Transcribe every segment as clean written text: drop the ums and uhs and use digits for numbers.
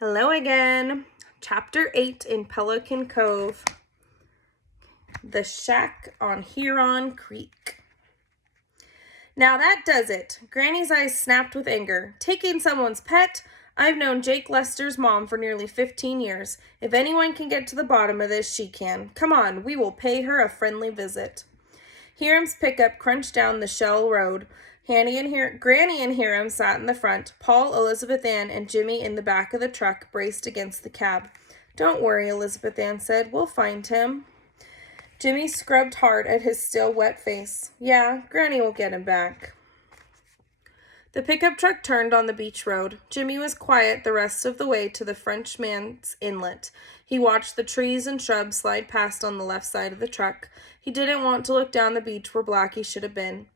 Hello again. Chapter 8 in Pelican Cove. The shack on Huron Creek. Now that does it. Granny's eyes snapped with anger. Taking someone's pet? I've known Jake Lester's mom for nearly 15 years. If anyone can get to the bottom of this, she can. Come on, we will pay her a friendly visit. Hiram's pickup crunched down the shell road. Granny and Hiram sat in the front. Paul, Elizabeth Ann, and Jimmy in the back of the truck braced against the cab. Don't worry, Elizabeth Ann said. We'll find him. Jimmy scrubbed hard at his still wet face. Yeah, Granny will get him back. The pickup truck turned on the beach road. Jimmy was quiet the rest of the way to the Frenchman's Inlet. He watched the trees and shrubs slide past on the left side of the truck. He didn't want to look down the beach where Blackie should have been.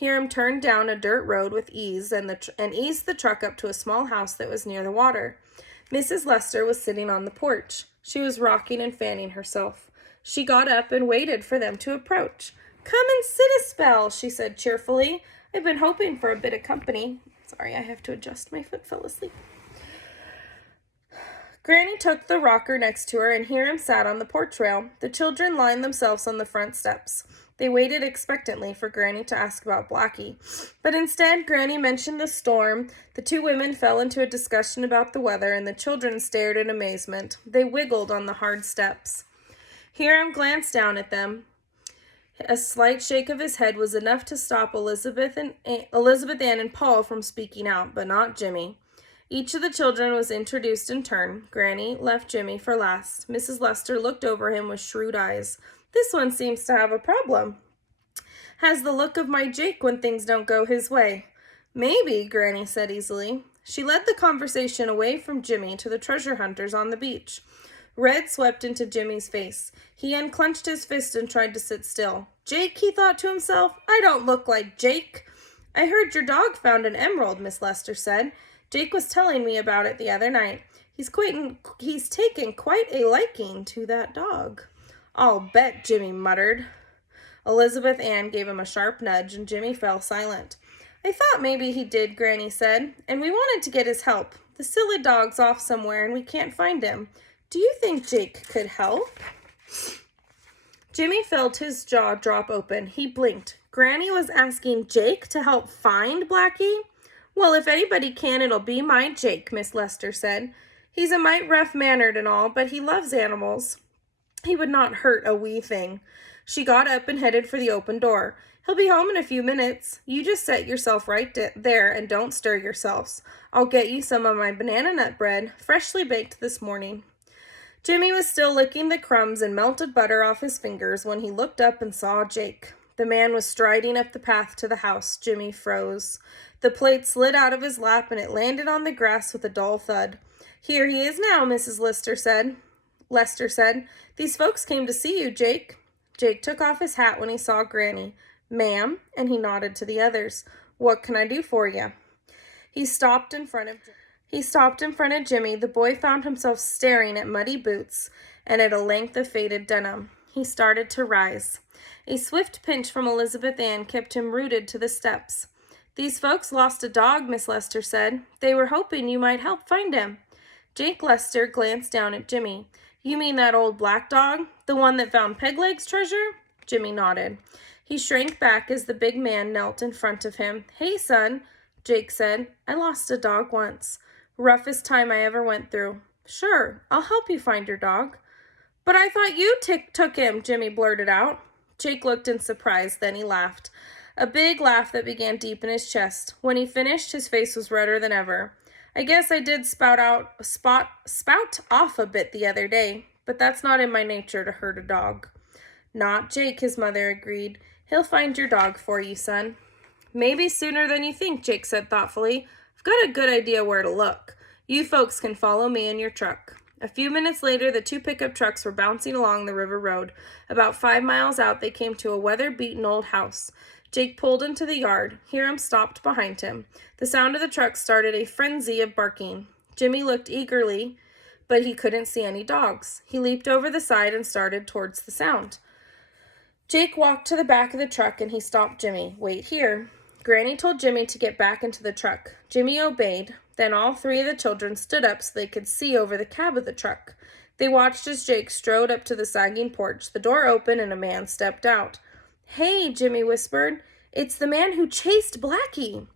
Hiram turned down a dirt road with ease and eased the truck up to a small house that was near the water. Mrs. Lester was sitting on the porch. She was rocking and fanning herself. She got up and waited for them to approach. Come and sit a spell, she said cheerfully. I've been hoping for a bit of company. Sorry, I have to adjust. My foot fell asleep. Granny took the rocker next to her, and Hiram sat on the porch rail. The children lined themselves on the front steps. They waited expectantly for Granny to ask about Blackie. But instead, Granny mentioned the storm. The two women fell into a discussion about the weather, and the children stared in amazement. They wiggled on the hard steps. Hiram glanced down at them. A slight shake of his head was enough to stop Elizabeth Ann and Paul from speaking out, but not Jimmy. Each of the children was introduced in turn. Granny left Jimmy for last. Mrs. Lester looked over him with shrewd eyes. This one seems to have a problem. Has the look of my Jake when things don't go his way. Maybe, Granny said easily. She led the conversation away from Jimmy to the treasure hunters on the beach. Red swept into Jimmy's face. He unclenched his fist and tried to sit still. Jake, he thought to himself, I don't look like Jake. I heard your dog found an emerald, Miss Lester said. Jake was telling me about it the other night. He's taken quite a liking to that dog. I'll bet, Jimmy muttered. Elizabeth Ann gave him a sharp nudge, and Jimmy fell silent. I thought maybe he did, Granny said, and we wanted to get his help. The silly dog's off somewhere, and we can't find him. Do you think Jake could help? Jimmy felt his jaw drop open. He blinked. Granny was asking Jake to help find Blackie? Well, if anybody can, it'll be my Jake, Miss Lester said. He's a mite rough-mannered and all, but he loves animals. He would not hurt a wee thing. She got up and headed for the open door. He'll be home in a few minutes. You just set yourself right there and don't stir yourselves. I'll get you some of my banana nut bread, freshly baked this morning. Jimmy was still licking the crumbs and melted butter off his fingers when he looked up and saw Jake. The man was striding up the path to the house. Jimmy froze. The plate slid out of his lap and it landed on the grass with a dull thud. Here he is now, Mrs. Lester said. These folks came to see you, Jake. Jake took off his hat when he saw Granny. Ma'am, and he nodded to the others. What can I do for you? He stopped in front of Jimmy. The boy found himself staring at muddy boots and at a length of faded denim. He started to rise. A swift pinch from Elizabeth Ann kept him rooted to the steps. These folks lost a dog, Miss Lester said. They were hoping you might help find him. Jake Lester glanced down at Jimmy. You mean that old black dog? The one that found Pegleg's treasure? Jimmy nodded. He shrank back as the big man knelt in front of him. Hey, son, Jake said. I lost a dog once. Roughest time I ever went through. Sure, I'll help you find your dog. But I thought you took him, Jimmy blurted out. Jake looked in surprise, then he laughed. A big laugh that began deep in his chest. When he finished, his face was redder than ever. I guess I did spout off a bit the other day, but that's not in my nature to hurt a dog. Not Jake, his mother agreed. He'll find your dog for you, son. Maybe sooner than you think, Jake said thoughtfully. I've got a good idea where to look. You folks can follow me in your truck. A few minutes later, the two pickup trucks were bouncing along the river road. About 5 miles out, they came to a weather-beaten old house. Jake pulled into the yard. Hiram stopped behind him. The sound of the truck started a frenzy of barking. Jimmy looked eagerly, but he couldn't see any dogs. He leaped over the side and started towards the sound. Jake walked to the back of the truck and he stopped Jimmy. Wait here. Granny told Jimmy to get back into the truck. Jimmy obeyed. Then all three of the children stood up so they could see over the cab of the truck. They watched as Jake strode up to the sagging porch. The door opened and a man stepped out. "Hey," Jimmy whispered. "It's the man who chased Blackie."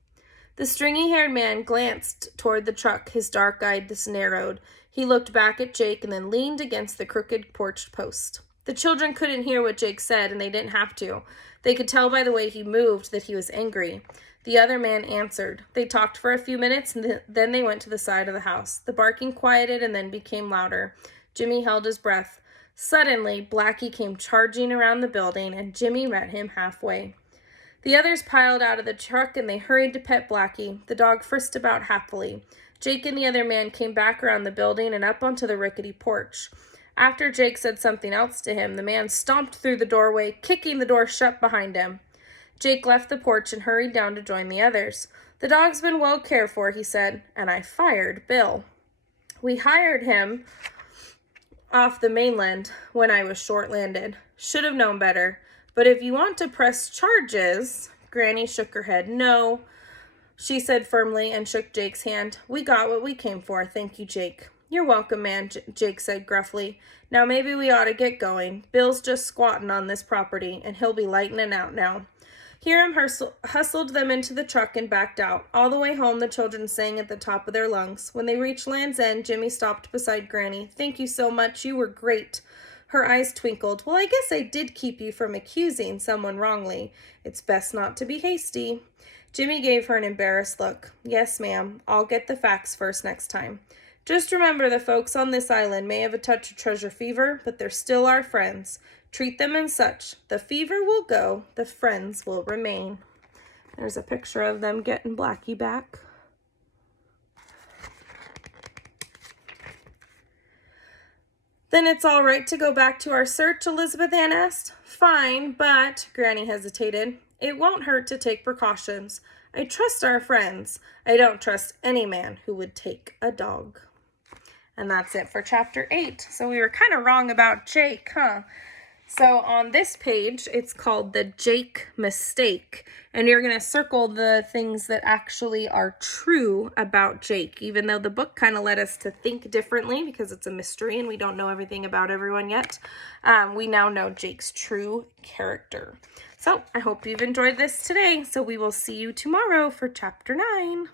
The stringy-haired man glanced toward the truck, his dark eyes narrowed. He looked back at Jake and then leaned against the crooked porch post. The children couldn't hear what Jake said, and they didn't have to. They could tell by the way he moved that he was angry. The other man answered. They talked for a few minutes, and then they went to the side of the house. The barking quieted and then became louder. Jimmy held his breath. Suddenly, Blackie came charging around the building, and Jimmy met him halfway. The others piled out of the truck, and they hurried to pet Blackie. The dog frisked about happily. Jake and the other man came back around the building and up onto the rickety porch. After Jake said something else to him, the man stomped through the doorway, kicking the door shut behind him. Jake left the porch and hurried down to join the others. "The dog's been well cared for," he said, "and I fired Bill. We hired him off the mainland when I was short-landed. Should have known better. But if you want to press charges..." Granny shook her head. "No," she said firmly and shook Jake's hand. "We got what we came for. Thank you, Jake." "You're welcome, man," Jake said gruffly. "Now maybe we ought to get going. Bill's just squatting on this property, and he'll be lightening out now." Hiram hustled them into the truck and backed out. All the way home, the children sang at the top of their lungs. When they reached Land's End, Jimmy stopped beside Granny. "Thank you so much. You were great." Her eyes twinkled. "Well, I guess I did keep you from accusing someone wrongly. It's best not to be hasty." Jimmy gave her an embarrassed look. "Yes, ma'am. I'll get the facts first next time. Just remember the folks on this island may have a touch of treasure fever, but they're still our friends. Treat them as such. The fever will go, the friends will remain." There's a picture of them getting Blackie back. "Then it's all right to go back to our search?" Elizabeth Ann asked. "Fine, but..." Granny hesitated. "It won't hurt to take precautions. I trust our friends. I don't trust any man who would take a dog." And that's it for chapter 8. So we were kind of wrong about Jake, huh? So on this page, it's called the Jake mistake. And you're going to circle the things that actually are true about Jake, even though the book kind of led us to think differently because it's a mystery and we don't know everything about everyone yet. We now know Jake's true character. So I hope you've enjoyed this today. So we will see you tomorrow for chapter 9.